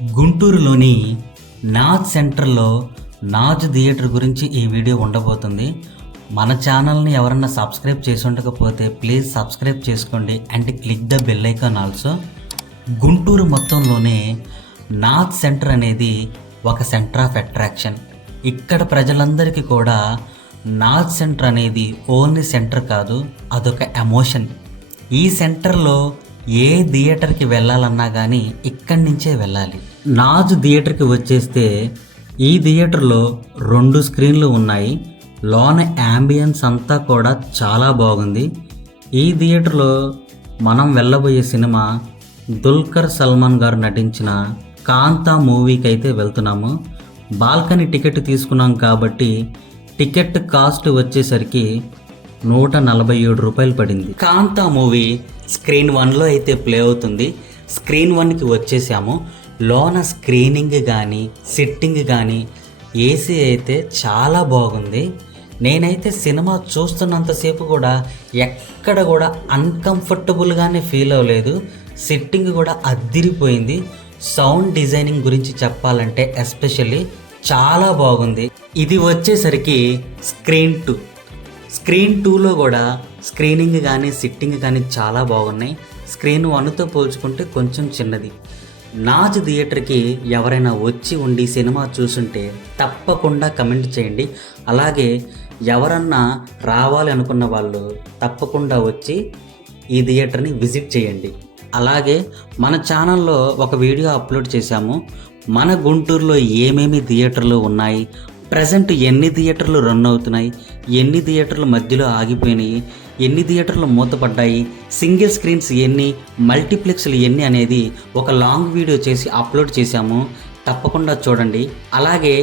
గుంటూరులోని నాజ్ సెంటర్లో నాజ్ థియేటర్ గురించి ఈ వీడియో ఉండబోతుంది. మన ఛానల్ని ఎవరన్నా సబ్స్క్రైబ్ చేసి ఉండకపోతే ప్లీజ్ సబ్స్క్రైబ్ చేసుకోండి and click the bell icon also. Guntur మొత్తంలోనే నాజ్ సెంటర్ అనేది ఒక సెంటర్ ఆఫ్ అట్రాక్షన్. ఇక్కడ ప్రజలందరికీ కూడా నాజ్ సెంటర్ అనేది ఓన్లీ సెంటర్ కాదు, అదొక ఎమోషన్. ఈ సెంటర్లో ఏ థియేటర్కి వెళ్ళాలన్నా కానీ ఇక్కడి నుంచే వెళ్ళాలి. నాజ్ థియేటర్కి వచ్చేస్తే ఈ థియేటర్లో 2 స్క్రీన్లు ఉన్నాయి. లోన యాంబియన్స్ అంతా కూడా చాలా బాగుంది. ఈ థియేటర్లో మనం వెళ్ళబోయే సినిమా దుల్కర్ సల్మాన్ గారు నటించిన కాంతా మూవీకి అయితే వెళ్తున్నాము. బాల్కనీ టికెట్ తీసుకున్నాం కాబట్టి టికెట్ కాస్ట్ వచ్చేసరికి 147 రూపాయలు పడింది. కాంతా మూవీ స్క్రీన్ 1లో అయితే ప్లే అవుతుంది. స్క్రీన్ 1కి వచ్చేసాము. లోన స్క్రీనింగ్ కానీ సిట్టింగ్ కానీ ఏసీ అయితే చాలా బాగుంది. నేనైతే సినిమా చూస్తున్నంతసేపు కూడా ఎక్కడ కూడా అన్కంఫర్టబుల్గానే ఫీల్ అవ్వలేదు. సిట్టింగ్ కూడా అద్దిరిపోయింది. సౌండ్ డిజైనింగ్ గురించి చెప్పాలంటే ఎస్పెషల్లీ చాలా బాగుంది. ఇది వచ్చేసరికి స్క్రీన్ 2లో కూడా స్క్రీనింగ్ కానీ సిట్టింగ్ కానీ చాలా బాగున్నాయి. స్క్రీన్ 1తో పోల్చుకుంటే కొంచెం చిన్నది. నాజ్ థియేటర్కి ఎవరైనా వచ్చి ఉండి సినిమా చూసుంటే తప్పకుండా కమెంట్ చేయండి. అలాగే ఎవరన్నా రావాలి అనుకున్న వాళ్ళు తప్పకుండా వచ్చి ఈ థియేటర్ని విజిట్ చేయండి. అలాగే మన ఛానల్లో ఒక వీడియో అప్లోడ్ చేశాము. మన గుంటూరులో ఏమేమి థియేటర్లు ఉన్నాయి, ప్రజెంట్ ఎన్ని థియేటర్లు రన్ అవుతున్నాయి, ఎన్ని థియేటర్లు మధ్యలో ఆగిపోయినాయి, ఎన్ని థియేటర్లు మూతపడ్డాయి, సింగిల్ స్క్రీన్స్ ఎన్ని, మల్టీప్లెక్స్లు ఎన్ని అనేది ఒక లాంగ్ వీడియో చేసి అప్లోడ్ చేశాము. తప్పకుండా చూడండి. అలాగే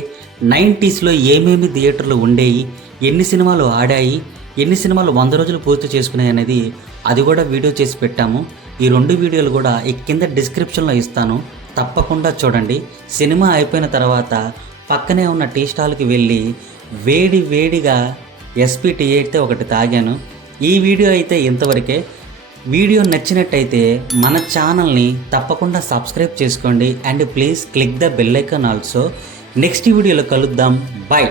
90sలో ఏమేమి థియేటర్లు ఉండేవి, ఎన్ని సినిమాలు ఆడాయి, ఎన్ని సినిమాలు 100 రోజులు పూర్తి చేసుకున్నాయి అనేది అది కూడా వీడియో చేసి పెట్టాము. ఈ 2 వీడియోలు కూడా ఈ కింద డిస్క్రిప్షన్లో ఇస్తాను. తప్పకుండా చూడండి. సినిమా అయిపోయిన తర్వాత పక్కనే ఉన్న టీ స్టాల్కి వెళ్ళి వేడిగా SP టీ అయితే ఒకటి తాగాను. ఈ వీడియో అయితే ఇంతవరకే. వీడియో నచ్చినట్టయితే మన ఛానల్ని తప్పకుండా సబ్స్క్రైబ్ చేసుకోండి and please click the bell icon also. Next వీడియోలో కలుద్దాం. బాయ్.